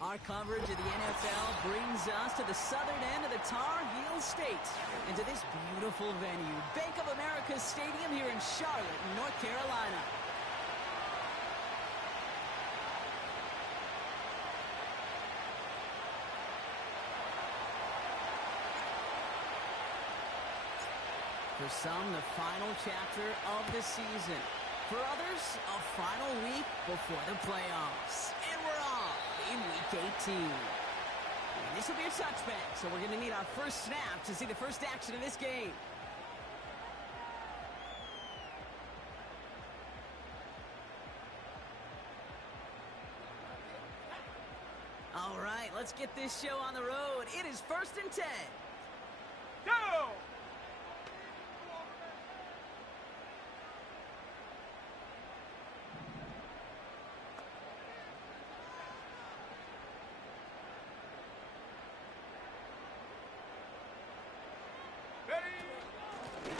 Our coverage of the NFL brings us to the southern end of the Tar Heel State and to this beautiful venue, Bank of America Stadium here in Charlotte, North Carolina. For some, the final chapter of the season. For others, a final week before the playoffs. And we're on in Week 18. And this will be a touchback, so we're going to need our first snap to see the first action of this game. All right, let's get this show on the road. It is 1st and 10. Go!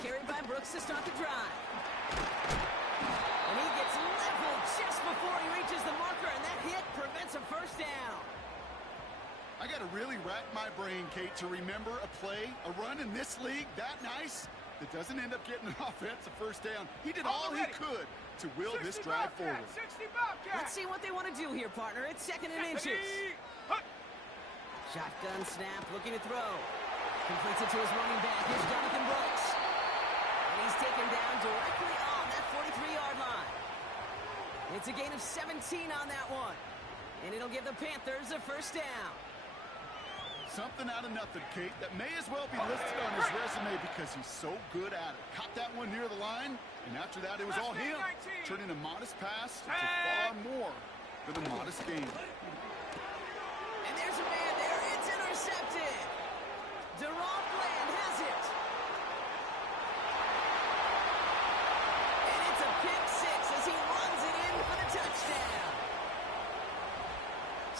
Carried by Brooks to start the drive. And he gets leveled just before he reaches the marker, and that hit prevents a first down. I got to really rack my brain, Kate, to remember a play, a run in this league that nice that doesn't end up getting an offensive first down. He did all he could to will this drive forward. 60 Bobcat. Let's see what they want to do here, partner. It's 2nd and inches. Shotgun snap, looking to throw. Completes it to his running back. Here's Jonathan Brooks. And he's taken down directly on that 43-yard line. It's a gain of 17 on that one. And it'll give the Panthers a first down. Something out of nothing, Kate, that may as well be listed on his resume because he's so good at it. Caught that one near the line, and after that it was all him. Turning a modest pass to far more than a modest gain. And there's a man there. It's intercepted. Deron Bland has it. And it's a pick six as he runs it in for the touchdown.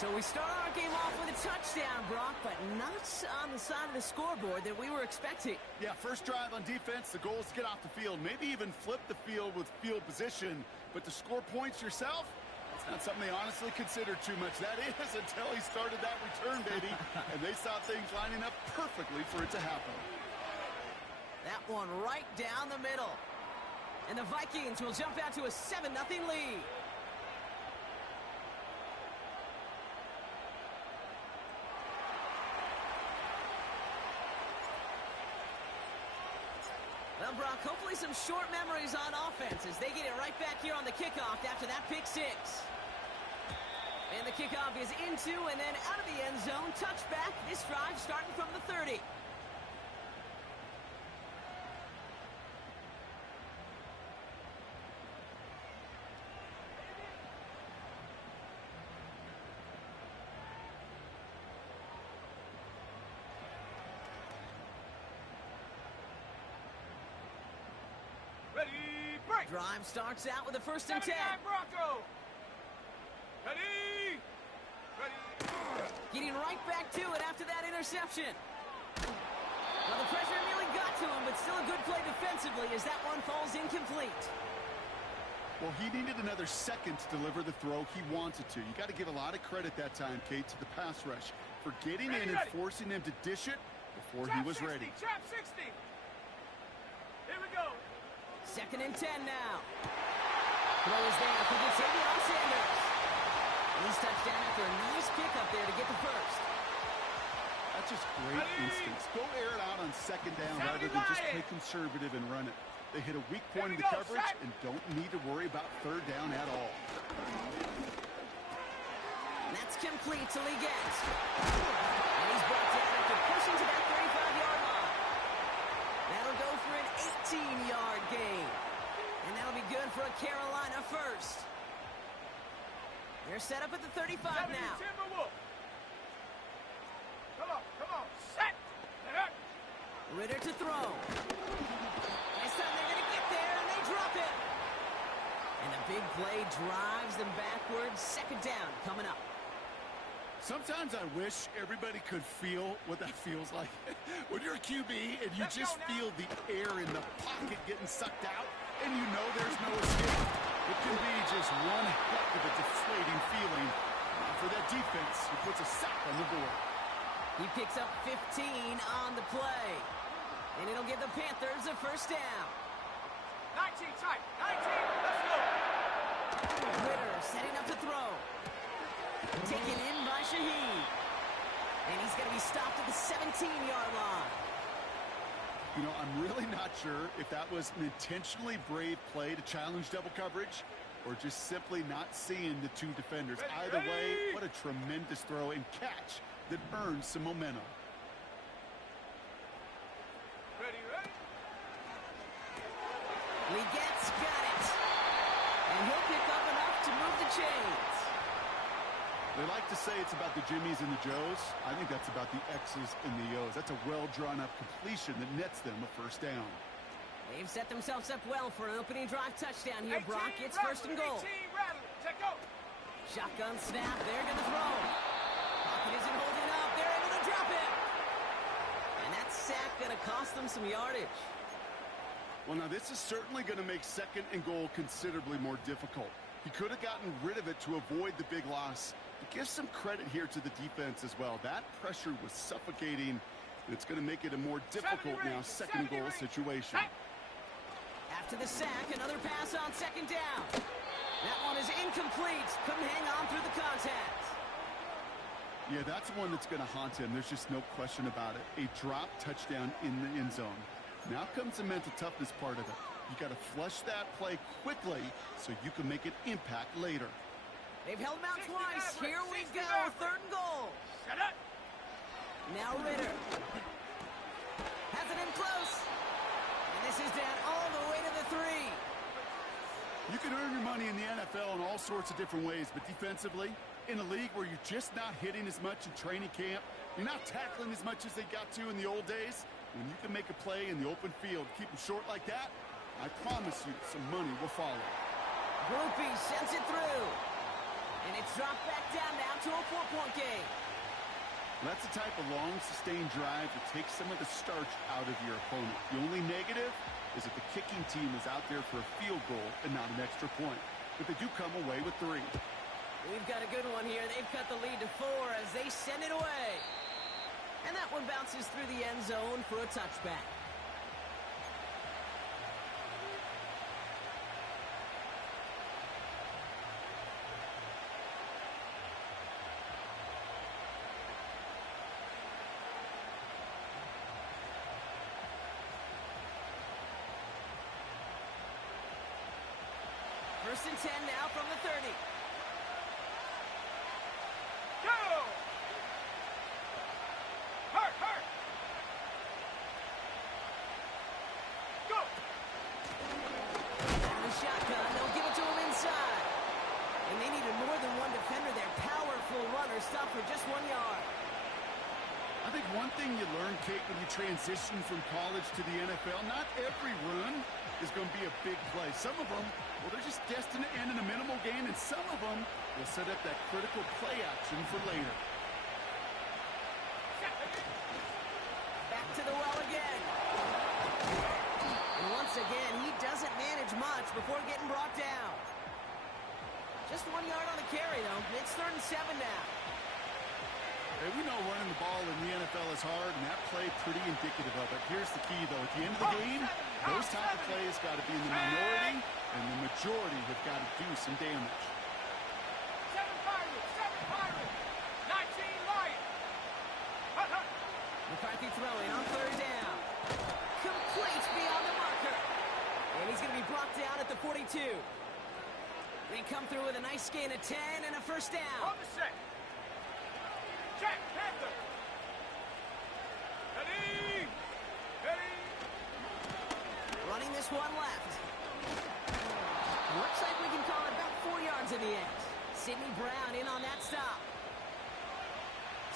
So we start our game off with a touchdown, Brock, but not on the side of the scoreboard that we were expecting. Yeah, first drive on defense, the goal is to get off the field, maybe even flip the field with field position, but to score points yourself, it's not something they honestly consider too much. That is until he started that return, baby, and they saw things lining up perfectly for it to happen. That one right down the middle. And the Vikings will jump out to a 7-0 lead. Well, Brock, hopefully some short memories on offense as they get it right back here on the kickoff after that pick six. And the kickoff is into and then out of the end zone. Touchback. This drive starting from the 30. Ready, break. Drive starts out with a 1st and 10. Bronco. Ready. Ready. Getting right back to it after that interception. Well, the pressure nearly got to him, but still a good play defensively as that one falls incomplete. Well, he needed another second to deliver the throw he wanted to. You got to give a lot of credit that time, Kate, to the pass rush for getting in and forcing him to dish it before he was ready. Trap 60. Here we go. 2nd and 10 now. Throw is there for Xavier Sanders. He's touchdown after a nice kick up there to get the first. That's just great instincts. Go air it out on 2nd down rather than just play conservative and run it. They hit a weak point in the coverage and don't need to worry about 3rd down at all. That's complete to Leggett. And he's brought down after pushing to that 35-yard line. That'll go for an 18-yard gain. And that'll be good for a Carolina first. They're set up at the 35 now. Come on, set. Ritter to throw. This time they're going to get there, and they drop it. And the big play drives them backwards. 2nd down coming up. Sometimes I wish everybody could feel what that feels like. When you're a QB and you just feel the air in the pocket getting sucked out, and you know there's no escape. It can be just one heck of a deflating feeling. For that defense who puts a sack on the board. He picks up 15 on the play. And it'll give the Panthers a first down. 19 tight. 19. Let's go. Ritter setting up to throw. Taken in by Shaheed. And he's going to be stopped at the 17-yard line. You know, I'm really not sure if that was an intentionally brave play to challenge double coverage or just simply not seeing the two defenders. Either way, what a tremendous throw and catch that earns some momentum. Ready. Legette's got it. And he'll pick up enough to move the chains. They like to say it's about the Jimmies and the Joes. I think that's about the X's and the O's. That's a well-drawn-up completion that nets them a first down. They've set themselves up well for an opening drive touchdown here, Brock. It's first and goal. 18 rattle. Take go. Shotgun snap. They're going to throw. Pocket isn't holding up. They're able to drop it. And that sack going to cost them some yardage. Well, now this is certainly going to make second and goal considerably more difficult. He could have gotten rid of it to avoid the big loss. But give some credit here to the defense as well. That pressure was suffocating. It's going to make it a more difficult now second and goal situation. After the sack, another pass on second down. That one is incomplete. Couldn't hang on through the contact. Yeah, that's one that's going to haunt him. There's just no question about it. A drop touchdown in the end zone. Now comes the mental toughness part of it. You got to flush that play quickly so you can make an impact later. They've held him out twice. Here we go. Third and goal. Shut up. Now Ritter. Has it in close. And this is down all the way to the 3. You can earn your money in the NFL in all sorts of different ways, but defensively, in a league where you're just not hitting as much in training camp, you're not tackling as much as they got to in the old days, when you can make a play in the open field, keep them short like that, I promise you some money will follow. Groupie sends it through. And it's dropped back down now to a 4-point game. That's the type of long, sustained drive that takes some of the starch out of your opponent. The only negative is that the kicking team is out there for a field goal and not an extra point. But they do come away with 3. We've got a good one here. They've cut the lead to 4 as they send it away. And that one bounces through the end zone for a touchback. First and 10 now from the 30. Go! Hurt! Go! And the shotgun, they'll give it to him inside. And they needed more than one defender. Their powerful runner stopped for just 1 yard. I think one thing you learn, Kate, when you transition from college to the NFL, not every run is going to be a big play. Some of them, well, they're just destined to end in a minimal gain, and some of them will set up that critical play action for later. Back to the well again. And once again, he doesn't manage much before getting brought down. Just 1 yard on the carry, though. It's 3rd and 7 now. Hey, we know running the ball in the NFL is hard, and that play pretty indicative of it. Here's the key, though. At the end of the game, those type of plays got to be in the minority, and the majority have got to do some damage. 7 Pirates! 19 Lions! McCarthy throwing on 3rd down. Complete beyond the marker. And he's going to be brought down at the 42. They come through with a nice gain of 10 and a first down. On the set. Check, Panther. Ready. Running this one left. Looks like we can call it about 4 yards in the end. Sidney Brown in on that stop.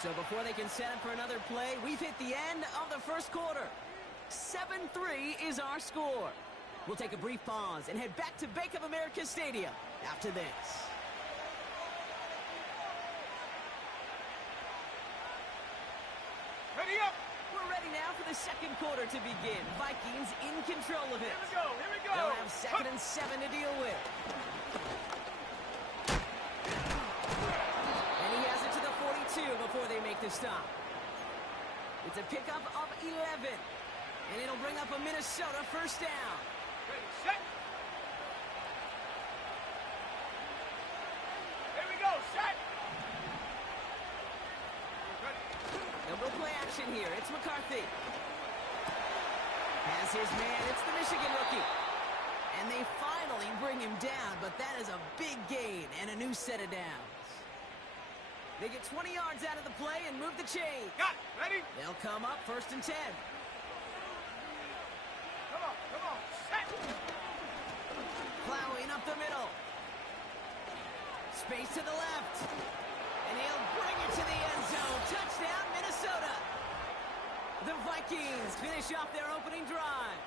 So before they can set up for another play, we've hit the end of the first quarter. 7-3 is our score. We'll take a brief pause and head back to Bank of America Stadium after this. Ready up. We're ready now for the second quarter to begin. Vikings in control of it. Here we go. They'll have 2nd and 7 to deal with. And he has a the stop. It's a pickup of 11. And it'll bring up a Minnesota first down. Ready, set. Here we go, set. Ready. They'll go play action here. It's McCarthy. Has his man. It's the Michigan rookie. And they finally bring him down, but that is a big gain and a new set of downs. They get 20 yards out of the play and move the chain. Got it. Ready? They'll come up first and 10. Come on, set. Plowing up the middle. Space to the left. And he'll bring it to the end zone. Touchdown, Minnesota. The Vikings finish off their opening drive.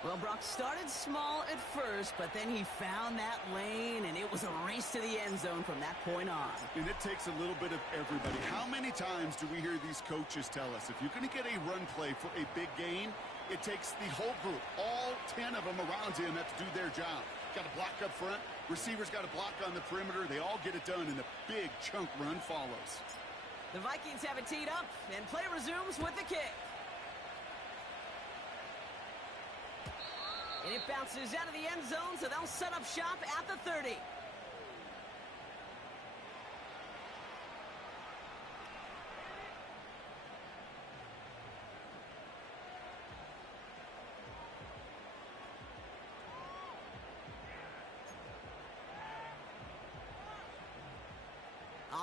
Well, Brock started small at first, but then he found that lane, and it was a race to the end zone from that point on. And it takes a little bit of everybody. How many times do we hear these coaches tell us, if you're going to get a run play for a big gain, it takes the whole group, all 10 of them around him have to do their job. Got to block up front. Receivers got to block on the perimeter. They all get it done, and the big chunk run follows. The Vikings have it teed up, and play resumes with the kick. And it bounces out of the end zone, so they'll set up shop at the 30.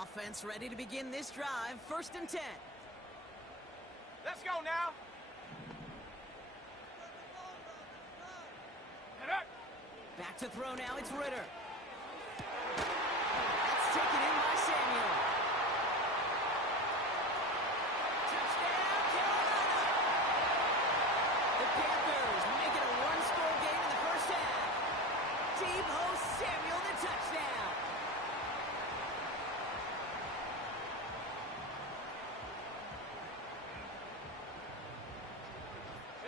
Offense ready to begin this drive. First and 10. Let's go now. Back to throw now, it's Ritter. That's taken in by Samuel. Touchdown, Carolina! The Panthers make it a one-score game in the first half. Deebo Samuel, the touchdown.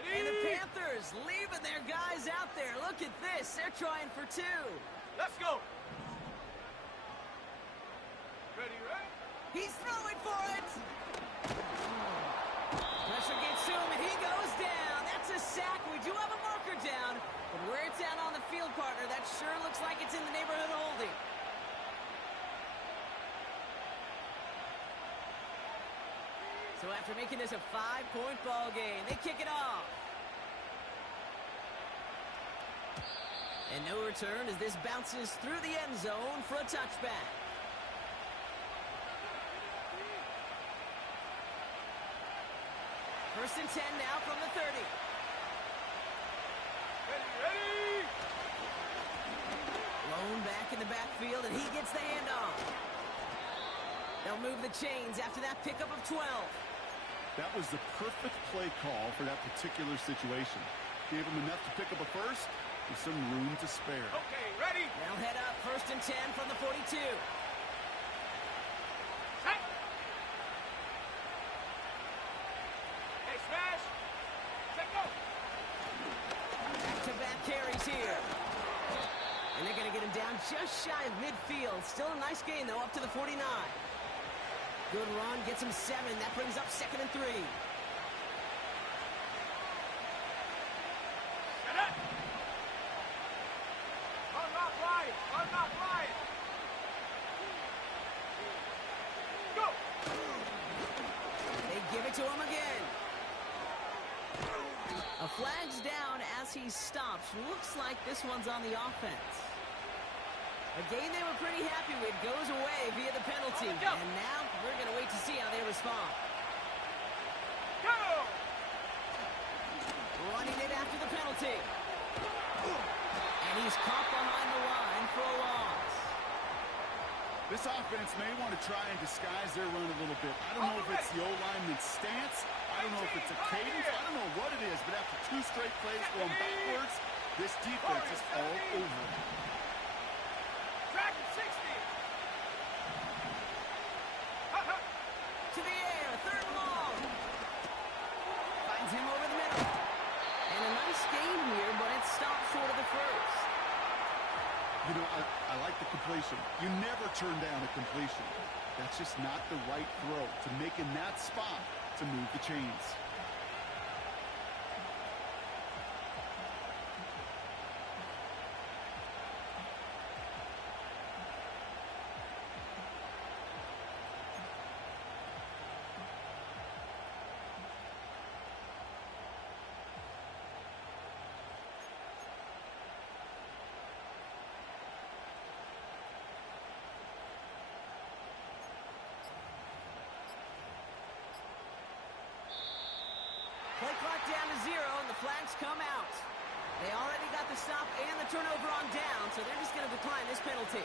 And the Panthers leaving their guys out there. Look at this. They're trying for two. Let's go. Ready? He's throwing for it. Pressure gets to him, and he goes down. That's a sack. We do have a marker down. But where it's at on the field, partner, that sure looks like it's in the neighborhood of holding. So after making this a 5-point ball game, they kick it off. And no return as this bounces through the end zone for a touchback. First and 10 now from the 30. Ready? Lone back in the backfield, and he gets the handoff. They'll move the chains after that pickup of 12. That was the perfect play call for that particular situation. Gave him enough to pick up a first, with some room to spare. Okay, ready? They'll head up first and 10 from the 42. Set. Hey, smash. Set, go. Back-to-back carries here. And they're going to get him down just shy of midfield. Still a nice gain, though, up to the 49. Good run, gets him 7. That brings up 2nd and 3. Set up. Unlock line. Unlock line. Go. They give it to him again. A flag's down as he stops. Looks like this one's on the offense. A game they were pretty happy with goes away via the penalty. And now we're going to wait to see how they respond. Go. Running it after the penalty. And he's caught behind the line for a loss. This offense may want to try and disguise their run a little bit. I don't know if it's the O-lineman's stance. I don't know if it's a cadence. I don't know what it is, but after 2 straight plays going backwards, this defense is all over. Track 60. To the air, 3rd and long. Finds him over the middle. And a nice gain here, but it stopped short of the first. You know, I like the completion. You never turn down a completion. That's just not the right throw to make in that spot to move the chains. Play clock down to 0, and the flags come out. They already got the stop and the turnover on down, so they're just going to decline this penalty.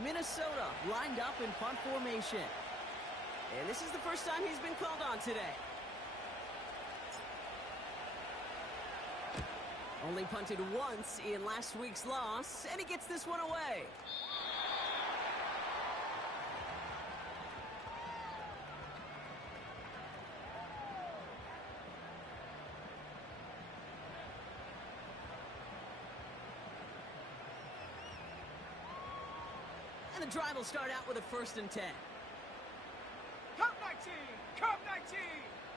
Minnesota lined up in punt formation. And this is the first time he's been called on today. Only punted once in last week's loss, and he gets this one away. And the drive will start out with a 1st and 10. Come 19! Come 19!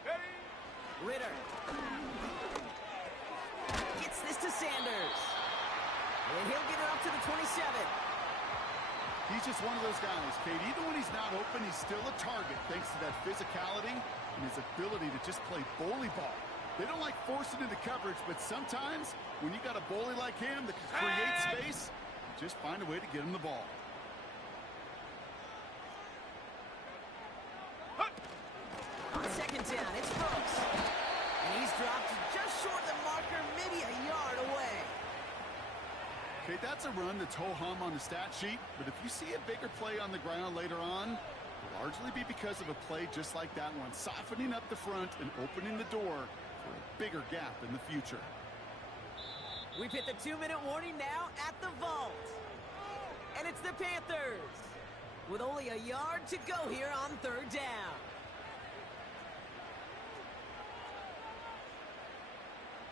Ready? Ritter. Gets this to Sanders. And he'll get it up to the 27. He's just one of those guys, Kate. Even when he's not open, he's still a target thanks to that physicality and his ability to just play bully ball. They don't like forcing into coverage, but sometimes when you got a bully like him that can create space, you just find a way to get him the ball. On 2nd down, it's Brooks. And he's dropped just short of the marker, maybe a yard away. Okay, that's a run that's ho-hum on the stat sheet, but if you see a bigger play on the ground later on, it'll largely be because of a play just like that one, softening up the front and opening the door for a bigger gap in the future. We've hit the 2-minute warning now at the vault. And it's the Panthers with only a yard to go here on 3rd down.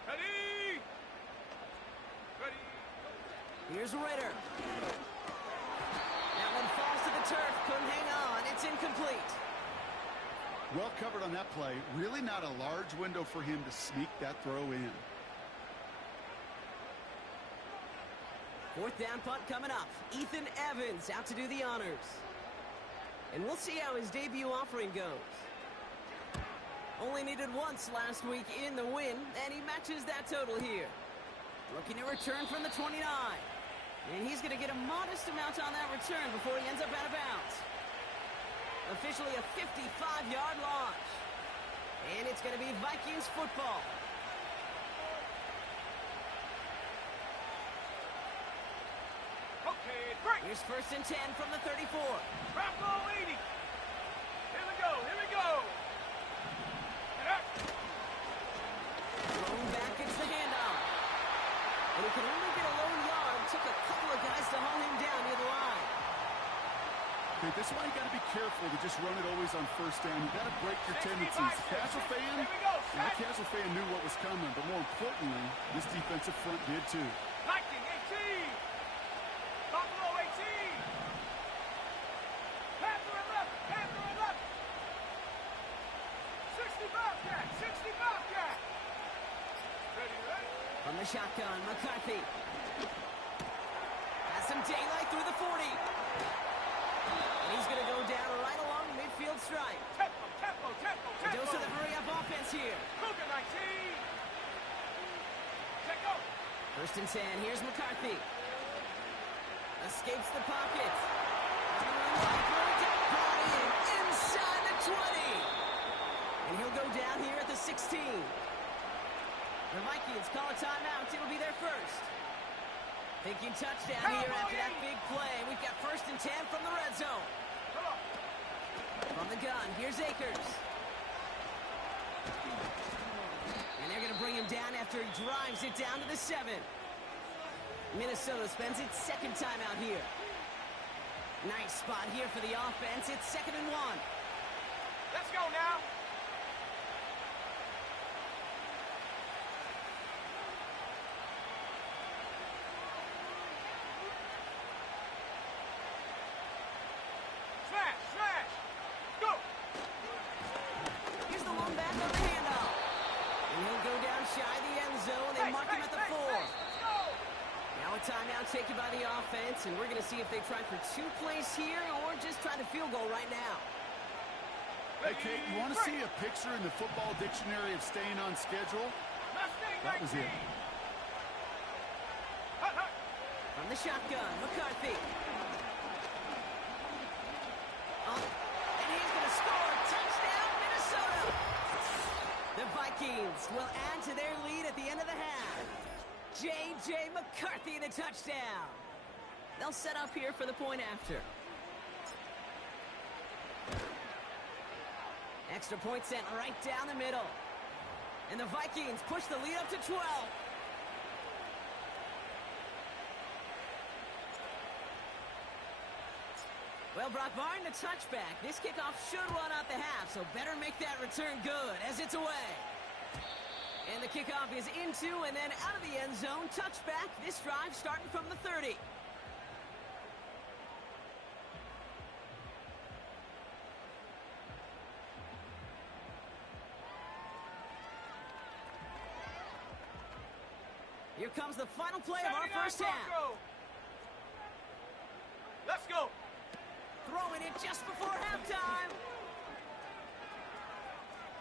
Ready? Ready? Here's Ritter. That one falls to the turf. Couldn't hang on. It's incomplete. Well covered on that play. Really not a large window for him to sneak that throw in. 4th down punt coming up. Ethan Evans out to do the honors. And we'll see how his debut offering goes. Only needed once last week in the win, and he matches that total here. Looking to return from the 29. And he's going to get a modest amount on that return before he ends up out of bounds. Officially a 55-yard launch. And it's going to be Vikings football. Okay, break! Here's 1st and 10 from the 34. Trap ball 80! Here we go, here we go! Thrown back, it's the handoff. And he can only get a lone yard. Took a couple of guys to haul him down near the line. Okay, this is why you got to be careful to just run it always on 1st down. You got to break your tendencies. The casual fan, the casual fan knew what was coming, but more importantly, this defensive front did too. Viking 18! Buffalo 18! Panther 11! Panther 11! 60 Bobcat! 60 Bobcat! Ready, ready? From the shotgun, McCarthy. Has some daylight through the 40. And he's going to go down right along the midfield stripe. Tempo, tempo, tempo, A tempo! dose of the hurry-up offense here. Cougar 19! Check go! First and 10. Here's McCarthy. Escapes the pocket. Brought in inside the 20. And he'll go down here at the 16. The Vikings call a timeout. It'll be their first. Thinking touchdown here after that big play. We've got first and 10 from the red zone. From the gun, here's Akers. And they're going to bring him down after he drives it down to the 7. Minnesota spends its second time out here. Nice spot here for the offense. It's 2nd and 1. Let's go now. Timeout taken by the offense, and we're going to see if they try for 2 plays here or just try to field goal right now. Hey, Kate, you want to see a picture in the football dictionary of staying on schedule? That was it. From the shotgun, McCarthy. And he's going to score. Touchdown, Minnesota! The Vikings will add to their lead at the end of the half. J.J. McCarthy, the touchdown. They'll set up here for the point after. Extra point sent right down the middle. And the Vikings push the lead up to 12. Well, Brock, barring the touchback, this kickoff should run out the half, so better make that return good as it's away. And the kickoff is into and then out of the end zone. Touchback. This drive starting from the 30. Here comes the final play of our first half. Let's go. Throwing it just before halftime.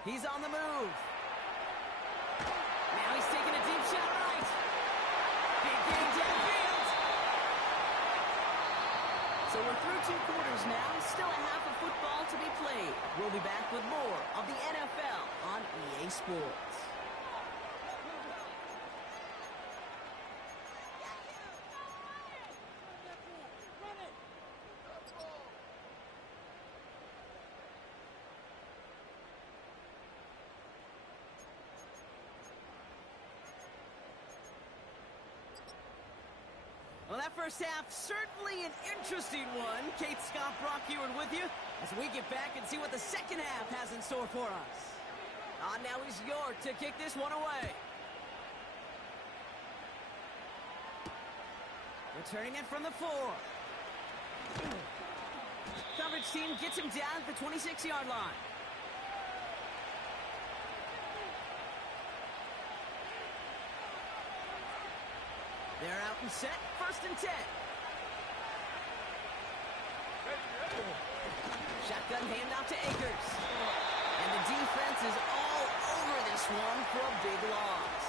He's on the move. Now he's taking a deep shot right. Big game downfield. So we're through 2 quarters now. Still a half of football to be played. We'll be back with more of the NFL on EA Sports. Well, that first half, certainly an interesting one. Kate, Scott, Brock Eward with you as we get back and see what the second half has in store for us. Now is York to kick this one away. Returning it from the 4. Coverage team gets him down at the 26-yard line. They're out and set. First and 10. Shotgun handoff to Akers. And the defense is all over this one for a big loss.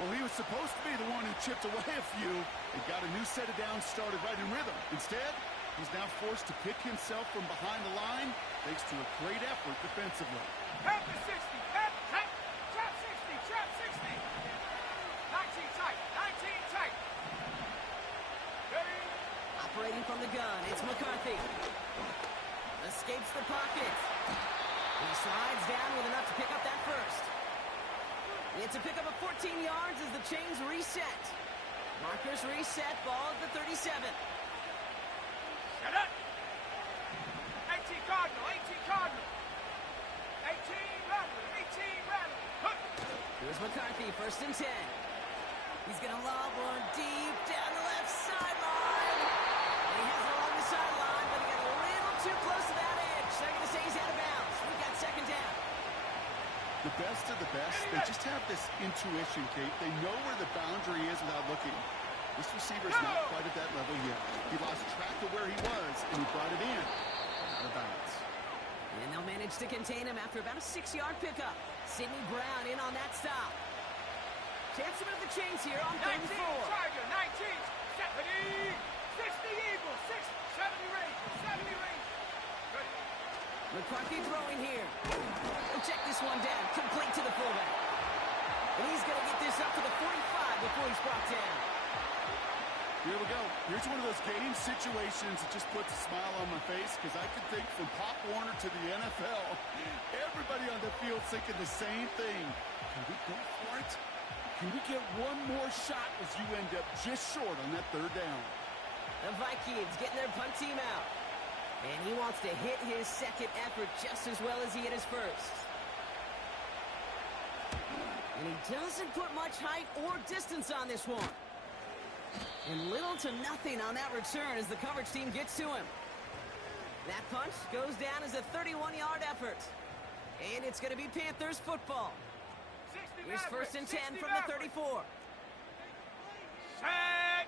Well, he was supposed to be the one who chipped away a few and got a new set of downs started right in rhythm. Instead, he's now forced to pick himself from behind the line thanks to a great effort defensively. Trap the 60. Trap 60. Trap 60. 19 tight. 19 tight. Operating from the gun, it's McCarthy. Escapes the pocket. He slides down with enough to pick up that first. It's a pickup of 14 yards as the chains reset. Markers reset, ball at the 37. Shut up. 18 Cardinal. 18 Cardinal. 18 Rattle. 18 Rattle. Here's McCarthy, first and 10. He's going to lob one deep down the left sideline. And he has it along the sideline, but he got a little too close to that edge. They're going to say he's out of bounds. We've got second down. The best of the best, they just have this intuition, Kate. They know where the boundary is without looking. This receiver's not quite at that level yet. He lost track of where he was, and he brought it in. Out of bounds. And they'll manage to contain him after about a 6-yard pickup. Sidney Brown in on that stop. Chance to move the chains here on 19 third and 4. Tiger, 19 70, 60 Eagles, 70 Rangers, 70 Rangers. Good. McCarthy throwing here. He'll check this one down, complete to the fullback. And he's going to get this up to the 45 before he's brought down. Here we go. Here's one of those game situations that just puts a smile on my face because I can think from Pop Warner to the NFL, everybody on the field thinking the same thing. Can we go for it? Can we get one more shot as you end up just short on that third down? The Vikings getting their punt team out. And he wants to hit his second effort just as well as he hit his first. And he doesn't put much height or distance on this one. And little to nothing on that return as the coverage team gets to him. That punch goes down as a 31-yard effort. And it's going to be Panthers football. Here's first and 10 from the 34. Set.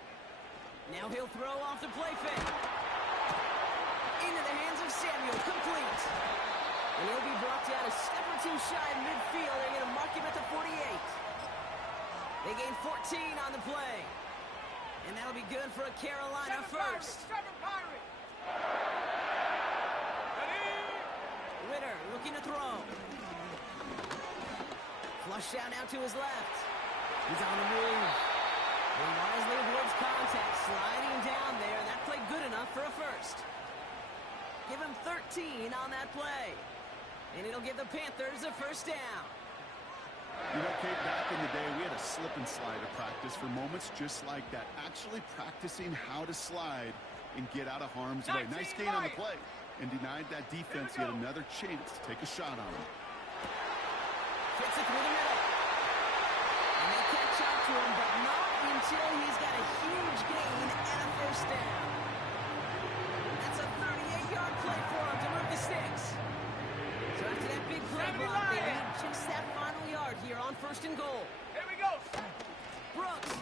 Now he'll throw off the play fake. Into the hands of Samuel, complete. And he'll be brought down a step or two shy of midfield. They're going to mark him at the 48. They gain 14 on the play. And that'll be good for a Carolina first. Seven Pirates. Ritter looking to throw. Flush out now to his left. He's on the move. He wisely avoids contact, sliding down there, and that played good enough for a first. Give him 13 on that play. And it'll give the Panthers a first down. You know, Kate, back in the day, we had a slip and slide at practice for moments just like that. Actually practicing how to slide and get out of harm's way. Nice gain on the play. And denied that defense yet another chance to take a shot on him. Fits it through the middle. And they catch up to him, but not until he's got a huge gain and a first down. That's a 38-yard play for him to move the sticks. So after that big play block, they need just that final yard here on first and goal. Here we go. Brooks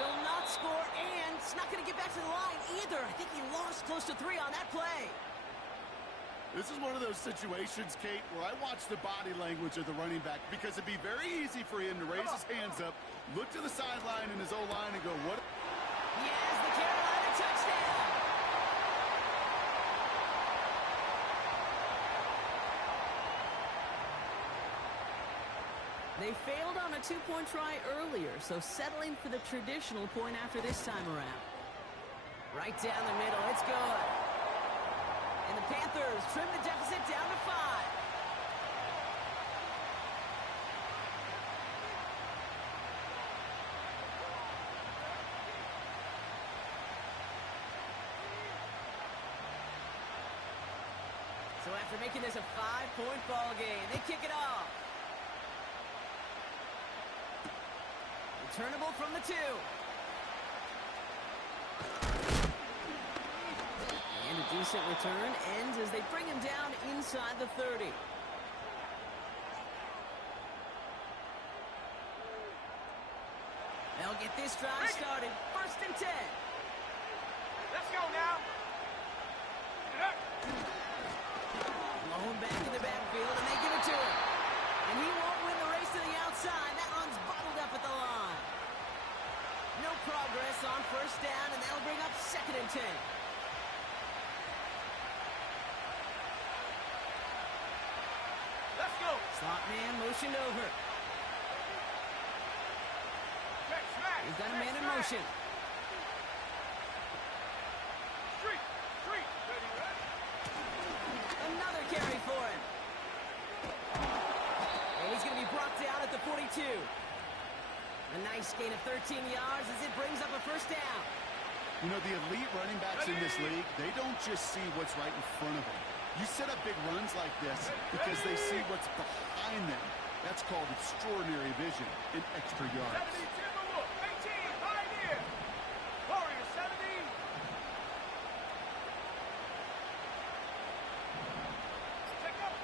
will not score, and it's not going to get back to the line either. I think he lost close to 3 on that play. This is one of those situations, Kate, where I watch the body language of the running back because it'd be very easy for him to raise his hands up, look to the sideline in his O-line and go, what? He has the Carolina touchdown. They failed on a 2-point try earlier, so settling for the traditional point after this time around. Right down the middle, it's good. And the Panthers trim the deficit down to 5. So after making this a 5-point ball game, they kick it off. Returnable from the 2. And a decent return ends as they bring him down inside the 30. They'll get this drive started. First and 10. Let's go now. Blown back in the backfield, and they give it to him. And he won't win the race to the outside. That one's bottled up at the line. No progress on first down, and that'll bring up second and 10. Let's go. Slot man motioned over. He's got a man in motion. Street. Ready, ready. Another carry for him. And he's going to be brought down at the 42. A nice gain of 13 yards as it brings up a first down. You know, the elite running backs in this league, they don't just see what's right in front of them. You set up big runs like this because they see what's behind them. That's called extraordinary vision in extra yards. 70 Timberwolf, 18 Pioneer. Warrior 70. Check up.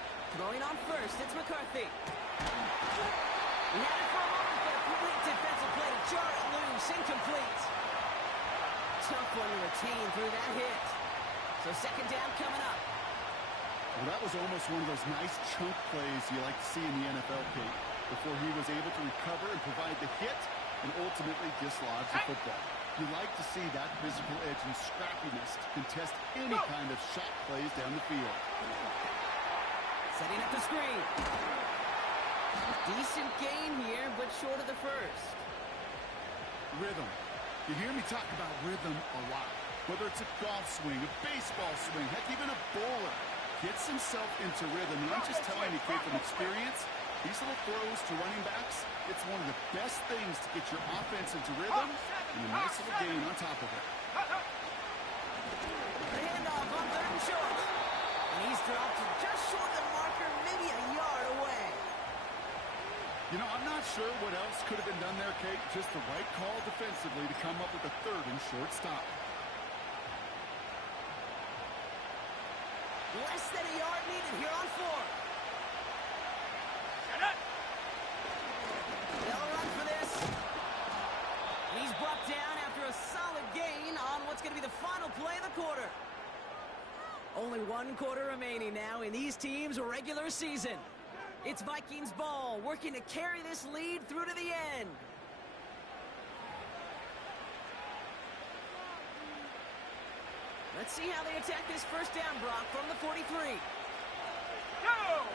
Throwing on first, it's McCarthy. He had it for a moment, but a complete defensive play to jar it loose, incomplete. Tough one to retain through that hit. So second down coming up. Well, that was almost one of those nice chunk plays you like to see in the NFL, Kate. before he was able to recover and provide the hit and ultimately dislodge the football. You like to see that physical edge and scrappiness to contest any kind of shot plays down the field. Setting up the screen. Decent gain here, but short of the first. Rhythm. You hear me talk about rhythm a lot. Whether it's a golf swing, a baseball swing, heck, even a bowler gets himself into rhythm. And I'm just telling you, kid, from experience, these little throws to running backs, it's one of the best things to get your offense into rhythm and a nice little gain on top of it. The handoff on 3rd and short. And he's dropped just short of the marker, maybe a yard away. You know, I'm not sure what else could have been done there, Kate. Just the right call defensively to come up with a 3rd and short stop. Less than a yard needed here on 4th. They'll run for this. And he's brought down after a solid gain on what's going to be the final play of the quarter. Only 1 quarter remaining now in these teams' regular season. It's Vikings ball, working to carry this lead through to the end. Let's see how they attack this first down, Brock, from the 43. Go!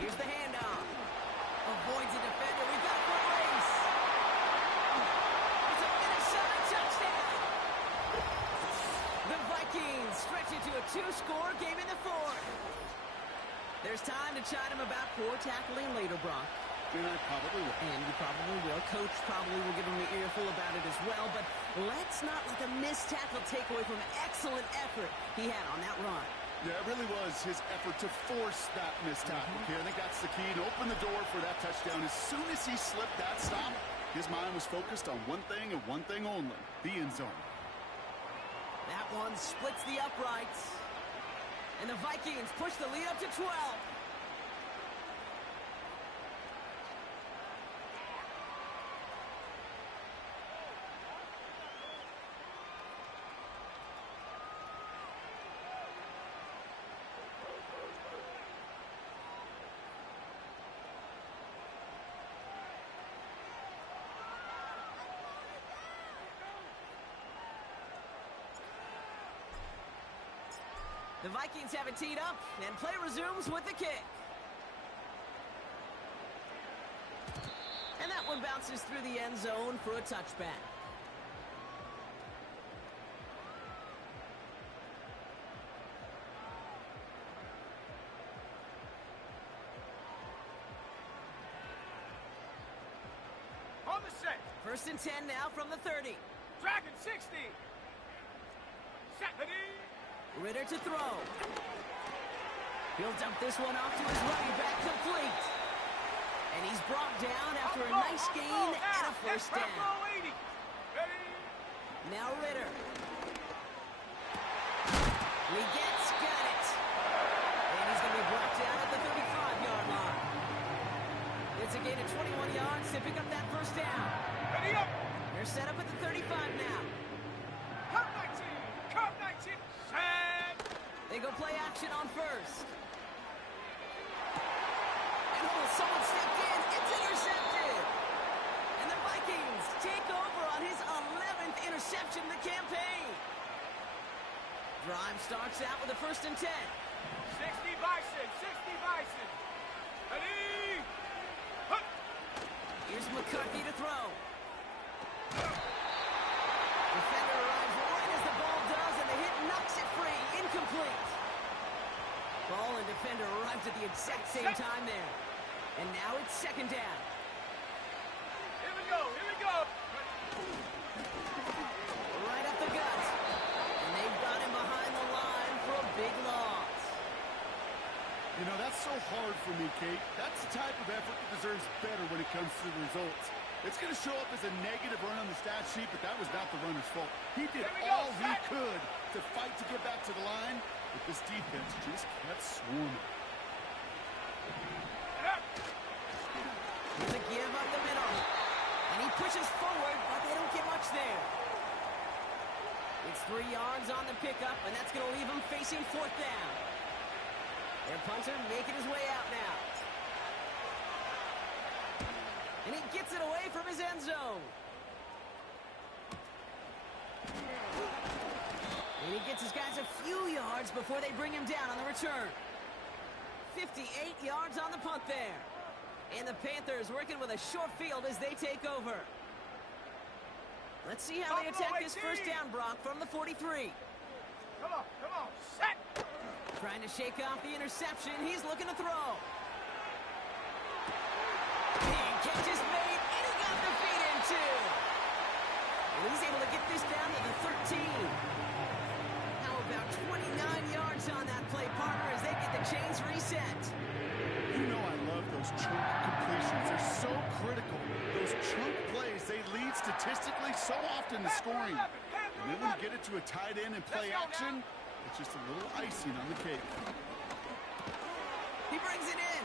Here's the handoff. Avoids a defender. We've got a foot race. It's a Minnesota touchdown. The Vikings stretch it to a 2-score game in the 4th. There's time to chide him about poor tackling later, Brock. And I probably will. And you probably will. Coach probably will give him an earful about it as well. But let's not let the missed tackle take away from the excellent effort he had on that run. Yeah, it really was his effort to force that missed tackle. I think that's the key, to open the door for that touchdown. As soon as he slipped that stop, his mind was focused on one thing and one thing only, the end zone. That one splits the uprights. And the Vikings push the lead up to 12. The Vikings have it teed up, and play resumes with the kick. And that one bounces through the end zone for a touchback. On the set. 1st and 10 now from the 30. Dragon 60. Set. Ritter to throw. He'll dump this one off to his running back, complete. And he's brought down after a nice gain and a first down. Now Ritter. Legette's got it. And he's going to be brought down at the 35-yard line. It's a gain of 21 yards to pick up that first down. Ready up. They're set up at the 35 now. Come 19. Come 19. They go play action on 1st. And someone stepped in. It's intercepted. And the Vikings take over on his 11th interception of the campaign. Drive starts out with a 1st and 10. 60 Bison. 60 Bison. Ready. Here's McCarthy to throw. Defender arrives right as the ball does, and the hit knocks it free. Incomplete. Ball and defender arrived at the exact same time there. And now it's 2nd down. Here we go. Here we go. Right up the gut. And they've got him behind the line for a big loss. You know, that's so hard for me, Kate. That's the type of effort that deserves better when it comes to the results. It's going to show up as a negative run on the stat sheet, but that was not the runner's fault. He did all he could to fight to get back to the line, but this defense just kept swarming. Here's a give up the middle. And he pushes forward, but they don't get much there. It's 3 yards on the pickup, and that's going to leave him facing 4th down. Their punter making his way out now. And he gets it away from his end zone. And he gets his guys a few yards before they bring him down on the return. 58 yards on the punt there. And the Panthers working with a short field as they take over. Let's see how they attack this first down, Brock, from the 43. Come on, set! Trying to shake off the interception. He's looking to throw. Big catch is made, and he got the feet in, too. And he's able to get this down to the 13. How about 29 yards on that play, partner, as they get the chains reset. You know I love those chunk completions. They're so critical. Those chunk plays, they lead statistically so often to scoring. And then when you get it to a tight end and play action, it's just a little icing on the cake. He brings it in.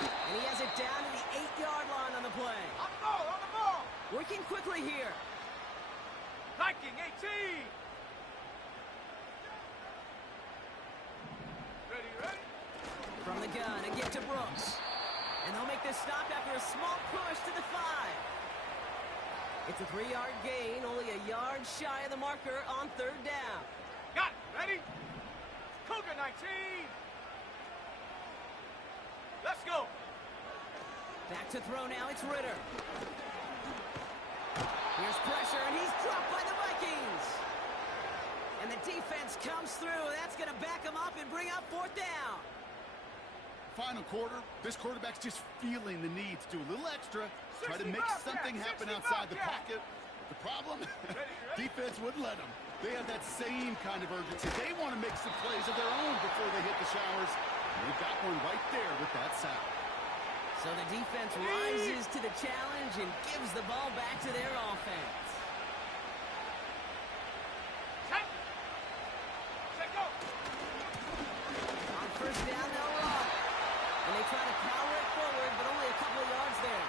And he has it down to the 8-yard line on the play. On the ball! Working quickly here. Viking 18! Ready? From the gun, again to Brooks. And they'll make this stop after a small push to the 5. It's a 3-yard gain, only a yard shy of the marker on third down. Got it, ready? Cougar 19! Let's go! Back to throw now, it's Ritter. Here's pressure, and he's dropped by the Vikings. And the defense comes through. That's going to back him up and bring up fourth down. Final quarter, this quarterback's just feeling the need to do a little extra, try to make something happen outside the pocket. But the problem, defense wouldn't let them. They have that same kind of urgency. They want to make some plays of their own before they hit the showers. And they've got one right there with that sack. So the defense rises to the challenge and gives the ball back to their offense. Set, go! On first down, they'll run. And they try to power it forward, but only a couple of yards there.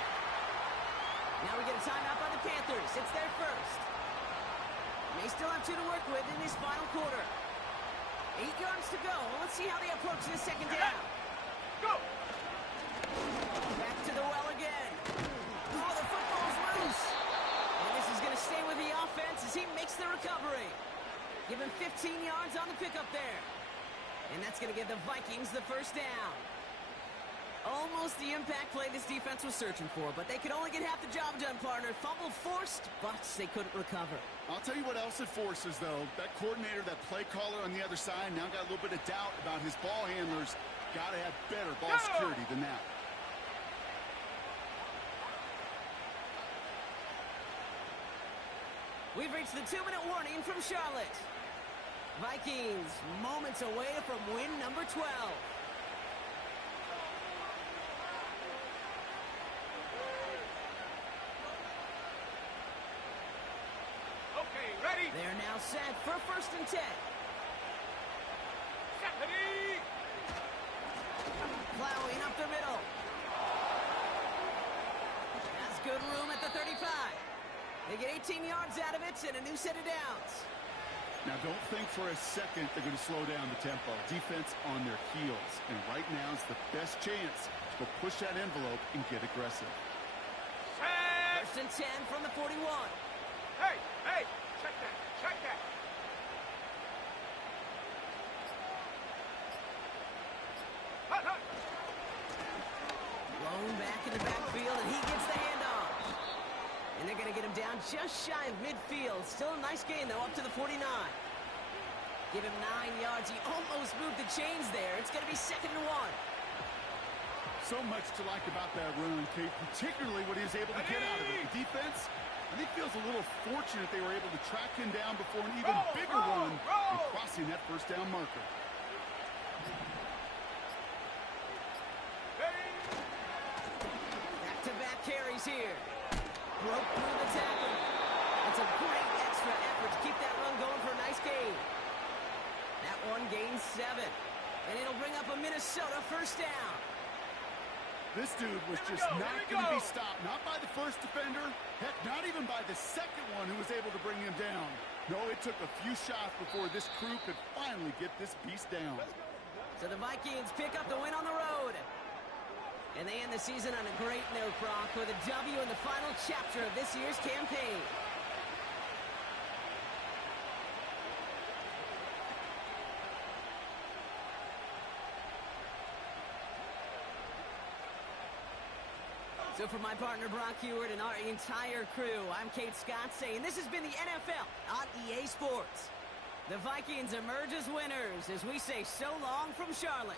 Now we get a timeout by the Panthers. It's their first. They still have 2 to work with in this final quarter. 8 yards to go. Let's see how they approach this second down. Go! Back to the well again. Oh, the football's loose. And this is going to stay with the offense as he makes the recovery. Give him 15 yards on the pickup there. And that's going to give the Vikings the first down. Almost the impact play this defense was searching for, but they could only get half the job done, partner. Fumble forced, but they couldn't recover. I'll tell you what else it forces, though. That coordinator, that play caller on the other side, now got a little bit of doubt about his ball handlers. Got to have better ball security than that. We've reached the 2-minute warning from Charlotte. Vikings moments away from win number 12. Okay, ready? They're now set for 1st and 10. Set, ready? Plowing up the middle. Has good room at the 35. They get 18 yards out of it and a new set of downs. Now, don't think for a second they're going to slow down the tempo. Defense on their heels. And right now is the best chance to go push that envelope and get aggressive. Set! 1st and 10 from the 41. Hey! Check that! Hut! Blown back in the backfield, and he gets the handoff. And they're going to get him down just shy of midfield. Still a nice gain, though, up to the 49. Give him 9 yards. He almost moved the chains there. It's going to be 2nd and 1. So much to like about that run, Kate, particularly what he was able to get out of it. The defense, I think, feels a little fortunate they were able to track him down before an even bigger run and crossing that first down marker. Back-to-back carries here. Broke through the tackle. It's a great extra effort to keep that run going for a nice gain. That one gains 7. And it'll bring up a Minnesota first down. This dude was just not going to be stopped. Not by the first defender. Heck, not even by the second one who was able to bring him down. No, it took a few shots before this crew could finally get this beast down. So the Vikings pick up the win on the road. And they end the season on a great note, Brock, with a W in the final chapter of this year's campaign. So for my partner, Brock Heward, and our entire crew, I'm Kate Scott saying this has been the NFL on EA Sports. The Vikings emerge as winners as we say so long from Charlotte.